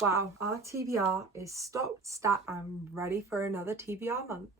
Wow, our TBR is stocked, stat, and ready for another TBR month.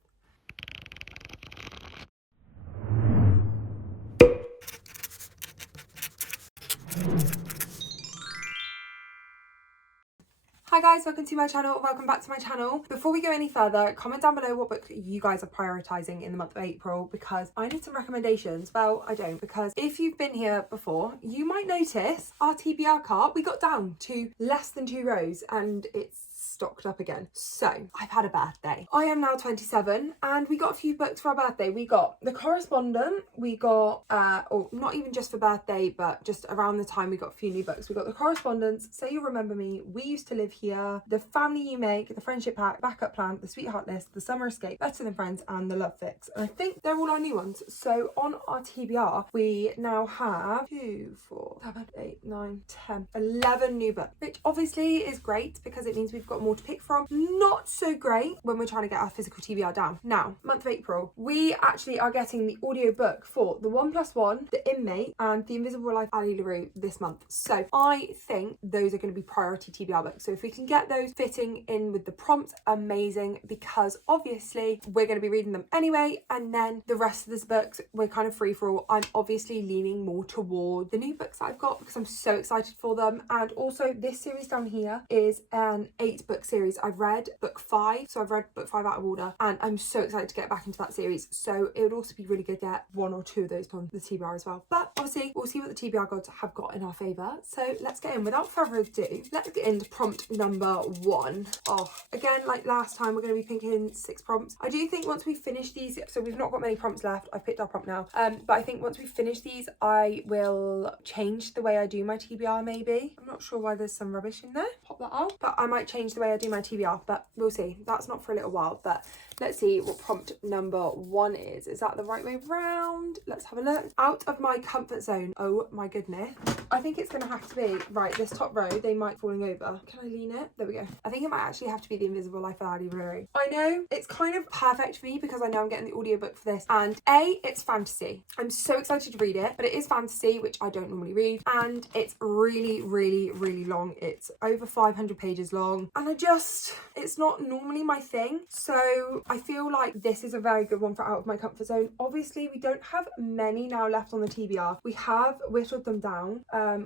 Hi guys, welcome to my channel, welcome back to my channel. Before we go any further, comment down below what book you guys are prioritising in the month of April, because I need some recommendations. Well, I don't, because if you've been here before, you might notice our TBR cart, we got down to less than 2 rows and it's stocked up again. So I've had a birthday. I am now 27 and we got a few books for our birthday. We got The Correspondent, we got or not even just for birthday, but just around the time we got a few new books. We got The Correspondence, Say You'll Remember Me, We Used to Live Here, The Family You Make, The Friendship Pack, Backup Plan, The Sweetheart List, The Summer Escape, Better Than Friends, and The Love Fix. And I think they're all our new ones. So on our TBR we now have 2, 4, 7, 8, 9, 10, 11 new books, which obviously is great because it means we've got more to pick from. Not so great when we're trying to get our physical TBR down. Now, month of April, we actually are getting the audiobook for The 1+1, The Inmate, and The Invisible Life of Ali LaRue this month. So I think those are going to be priority TBR books. So if we can get those fitting in with the prompts, amazing, because obviously we're going to be reading them anyway. And then the rest of this books, we're kind of free for all. I'm obviously leaning more toward the new books that I've got because I'm so excited for them. And also this series down here is an 8-book series. I've read book 5, so I've read book 5 out of order, and I'm so excited to get back into that series. So it would also be really good to get 1 or 2 of those on the TBR as well. But obviously we'll see what the TBR gods have got in our favour. So let's get in. Without further ado, let's get into prompt number 1. Oh, again, like last time, we're going to be picking 6 prompts. I do think once we finish these, so we've not got many prompts left. I've picked our prompt now, but I think once we finish these, I will change the way I do my TBR. Maybe, I'm not sure why there's some rubbish in there. Pop that out. But I might change the way I do my TBR, but we'll see. That's not for a little while, but let's see what prompt number 1 is. Is that the right way round? Let's have a look. Out of my comfort zone. Oh my goodness. I think it's going to have to be, right, this top row, they might falling over. Can I lean it? There we go. I think it might actually have to be The Invisible Life of Ali LaRue. I know it's kind of perfect for me because I know I'm getting the audiobook for this, and it's fantasy. I'm so excited to read it, but it is fantasy, which I don't normally read, and it's really, really, really long. It's over 500 pages long, and it's not normally my thing, so I feel like this is a very good one for out of my comfort zone. Obviously we don't have many now left on the TBR. We have whittled them down.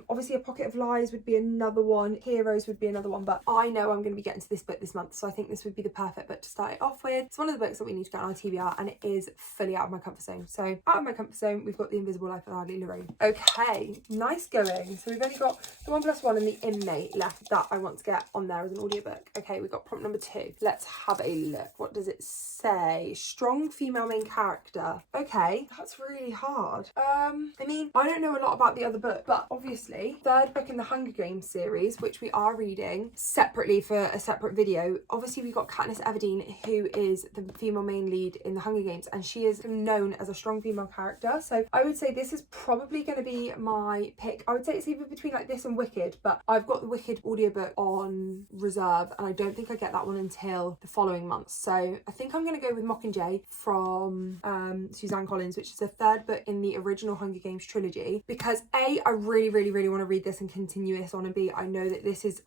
Obviously A Pocket of Lies would be another one, Heroes would be another one, but I know I'm going to be getting to this book this month, so I think this would be the perfect book to start it off with. It's one of the books that we need to get on our TBR, and it is fully out of my comfort zone. So out of my comfort zone, we've got The Invisible Life of Ali LaRue. Okay, nice going. So we've only got The 1+1 and The Inmate left that I want to get on there as an audiobook. Okay, we've got prompt number 2. Let's have a look. What does it say? Strong female main character. Okay, that's really hard. I mean, I don't know a lot about the other book, but obviously 3rd book in the Hunger Games series, which we are reading separately for a separate video. Obviously we got Katniss Everdeen, who is the female main lead in the Hunger Games, and she is known as a strong female character. So I would say this is probably going to be my pick. I would say it's either between like this and Wicked, but I've got the Wicked audiobook on reserve, and I don't think I get that one until the following month. So I think I'm going to go with Mockingjay from Suzanne Collins, which is the 3rd book in the original Hunger Games trilogy, because A, I really, really, really want to read this and continue this on, and B, I know that this is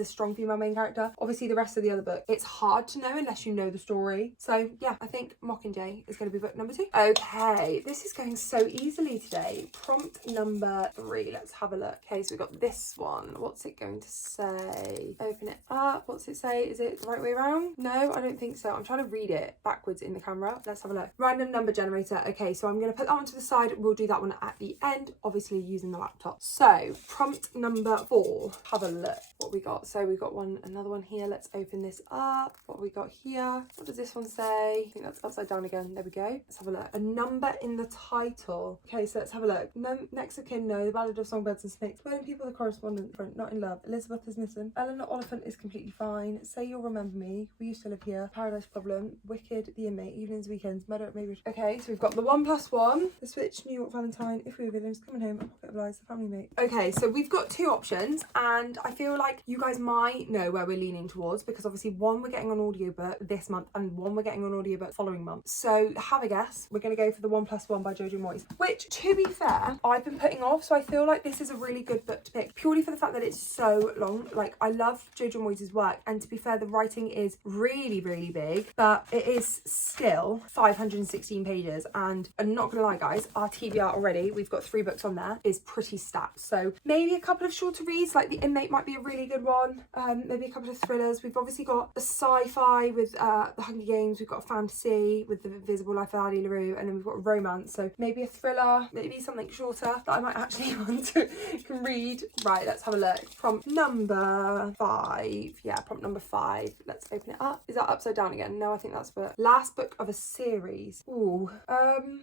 a strong female main character. Obviously the rest of the other book, it's hard to know unless you know the story. So yeah, I think Mockingjay is going to be book number 2. Okay, this is going so easily today. Prompt number 3, let's have a look. Okay, so we've got this one. What's it going to say? Open it up. What's it say? Is it the right way around? No, I don't think so. I'm trying to read it backwards in the camera. Let's have a look. Random number generator. Okay, so I'm going to put that one to the side. We'll do that one at the end, obviously using the laptop. So prompt number 4. Have a look what we got. So we've got another one here. Let's open this up. What have we got here? What does this one say? I think that's upside down again. There we go. Let's have a look. A number in the title. Okay, so let's have a look. Next of kin, no. The Ballad of Songbirds and Snakes. Burning People, The Correspondent, Not in Love. Elizabeth is missing. Eleanor Oliphant is completely fine. Say You'll Remember Me. We Used to Live Here. Paradise Problem, Wicked, The Inmate, Evenings, Weekends, Murder at Maybe. Okay, so we've got The 1+1, The Switch, New York Valentine, If We Were Villains, Coming Home, A Pocket of Lies, The Family Mate. Okay, so we've got 2 options, and I feel like you guys might know where we're leaning towards, because obviously one we're getting on audiobook this month and one we're getting on audiobook following month. So have a guess. We're going to go for The 1+1 by Jojo Moyes, which, to be fair, I've been putting off, so I feel like this is a really good book to pick, purely for the fact that it's so long. Like, I love Jojo Moyes' work, and to be fair, the writing is really, really big, but it is still 516 pages, and I'm not gonna lie guys, our TBR already, we've got 3 books on there, is pretty stacked. So maybe a couple of shorter reads, like The Inmate might be a really good one, maybe a couple of thrillers. We've obviously got a sci-fi with The Hunger Games, we've got a fantasy with The Invisible Life of Addie LaRue, and then we've got a romance, so maybe a thriller, maybe something shorter that I might actually want to read. Right, let's have a look. Prompt number 5. Yeah, prompt number 5. Let's open it up. Is that upside down again? No, I think that's for last book of a series. Ooh,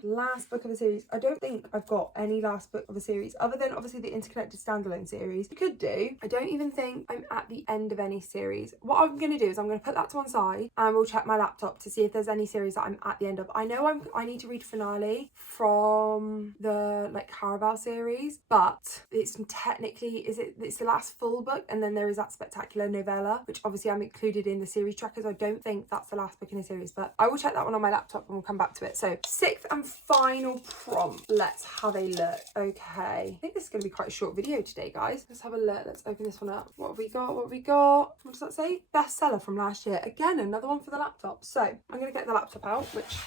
last book of a series. I don't think I've got any last book of a series other than obviously the interconnected standalone series. I could do. I don't even think I'm at the end of any series. What I'm going to do is I'm going to put that to one side and we'll check my laptop to see if there's any series that I'm at the end of. I know I need to read Finale from the like Caraval series, but it's technically, it's the last full book, and then there is that spectacular novella, which obviously I'm included in the series trackers. I don't think that's the last book in a series, but I will check that one on my laptop and we'll come back to it. So 6th and final prompt. Let's have a look. Okay, I think this is going to be quite a short video today, guys. Let's have a look. Let's open this one up. What have we got? What have we got? What does that say? Bestseller from last year. Again, another one for the laptop. So I'm going to get the laptop out, which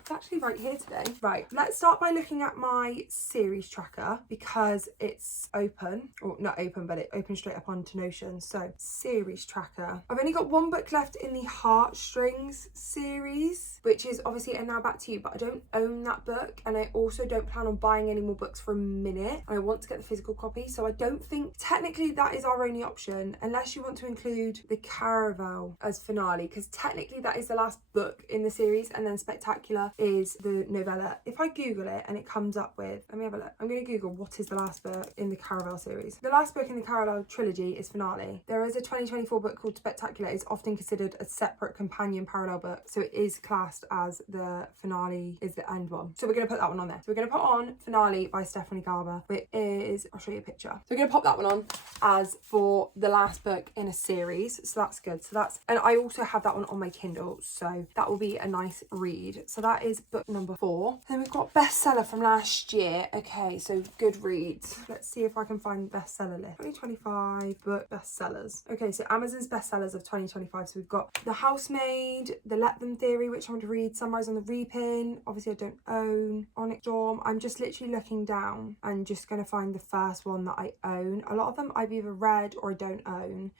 it's actually right here today. Right, let's start by looking at my series tracker because it's open, or not open, but it opens straight up onto Notion. So series tracker. I've only got 1 book left in the Heartstrings series, which is obviously a Now Back to You, but I don't own that book, and I also don't plan on buying any more books for a minute. I want to get the physical copy, so I don't think technically that is our only option, unless you want to include the Caraval as Finale, because technically that is the last book in the series, and then Spectacular is the novella. If I Google it and it comes up with, let me have a look. I'm going to Google what is the last book in the Caraval series. The last book in the Caraval trilogy is Finale. There is a 2024 book called Spectacular. It's often considered a separate companion parallel book, so it is classed as the Finale is the end one. So we're going to put that one on there. So we're going to put on Finale by Stephanie Garber, which is, I'll show you a picture. So we're going to pop that one on as for the last book in a series. So that's good. So that's, and I also have that one on my Kindle, so that will be a nice read. So that is book number 4. Then we've got bestseller from last year. Okay, so Goodreads. Let's see if I can find bestseller list. 2025 book bestsellers. Okay, so Amazon's bestsellers of 2025. So we've got The Housemaid, The Let Them Theory, which I want to read, Sunrise on the Reaping. Obviously I don't own. Onyx Storm. I'm just literally looking down and just going to find the first one that I own. A lot of them I've either read or I don't own.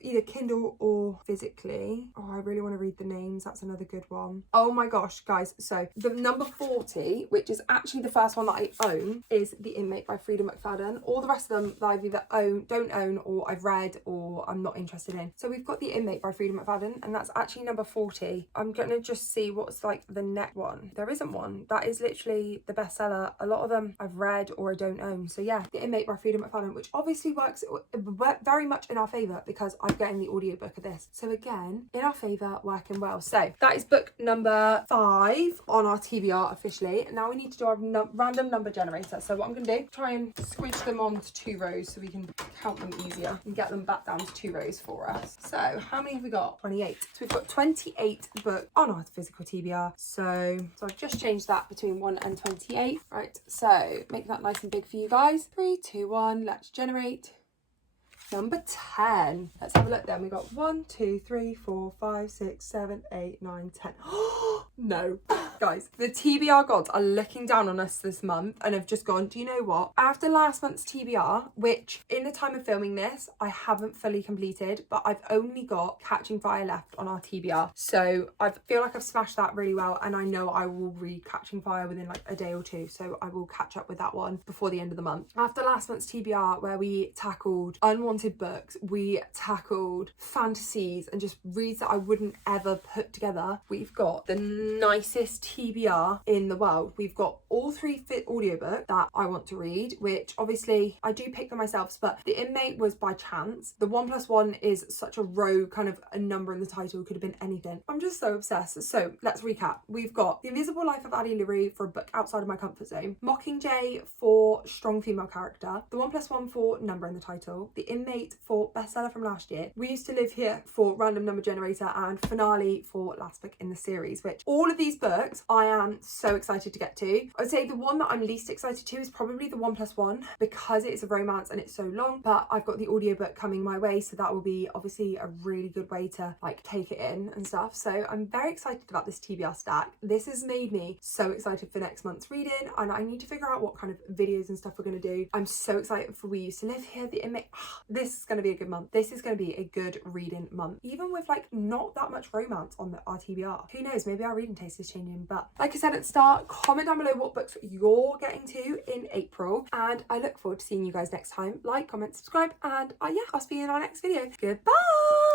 Either Kindle or physically. Oh, I really want to read the names. That's another good one. Oh my gosh, guys. So the number 40, which is actually the first one that I own, is The Inmate by Frida McFadden. All the rest of them that I've either don't own, or I've read, or I'm not interested in. So we've got The Inmate by Frida McFadden, and that's actually number 40. I'm gonna just see what's like the next one. There isn't one. That is literally the bestseller. A lot of them I've read or I don't own. So yeah, The Inmate by Frida McFadden, which obviously works very much in our favour because I'm getting the audiobook of this. So again, in our favour, working well. So that is book number 5 on our TBR officially. And now we need to do our random number generator. So what I'm going to do, try and squidge them onto 2 rows so we can count them easier and get them back down to 2 rows for us. So how many have we got? 28. So we've got 28 books on our physical TBR. So I've just changed that between 1 and 28. Right, so make that nice and big for you guys. 3, 2, 1, let's generate. Number 10. Let's have a look then. We got 1, 2, 3, 4, 5, 6, 7, 8, 9, 10. No. Guys, the TBR gods are looking down on us this month and have just gone, do you know what? After last month's TBR, which in the time of filming this, I haven't fully completed, but I've only got Catching Fire left on our TBR. So I feel like I've smashed that really well, and I know I will read Catching Fire within like a day or 2. So I will catch up with that one before the end of the month. After last month's TBR, where we tackled unwanted books, we tackled fantasies and just reads that I wouldn't ever put together, we've got the nicest TBR in the world. We've got all 3 fit audiobooks that I want to read, which obviously I do pick them myself, but The Inmate was by chance. The 1+1 is such a rogue kind of a number in the title, could have been anything. I'm just so obsessed. So let's recap. We've got The Invisible Life of Addie LaRue for a book outside of my comfort zone, Mockingjay for strong female character, the 1+1 for number in the title, The Inmate for bestseller from last year, We Used to Live Here for random number generator, and Finale for last book in the series, which all of these books I am so excited to get to. I would say the one that I'm least excited to is probably the 1+1 because it's a romance and it's so long, but I've got the audiobook coming my way, so that will be obviously a really good way to like take it in and stuff. So I'm very excited about this TBR stack. This has made me so excited for next month's reading, and I need to figure out what kind of videos and stuff we're going to do. I'm so excited for We Used to Live Here, The Inmate. This is going to be a good month. This is going to be a good reading month, even with like not that much romance on our TBR. Who knows, maybe our reading taste is changing. But like I said at the start, comment down below what books you're getting to in April, and I look forward to seeing you guys next time. Like, comment, subscribe, and yeah, I'll see you in our next video. Goodbye.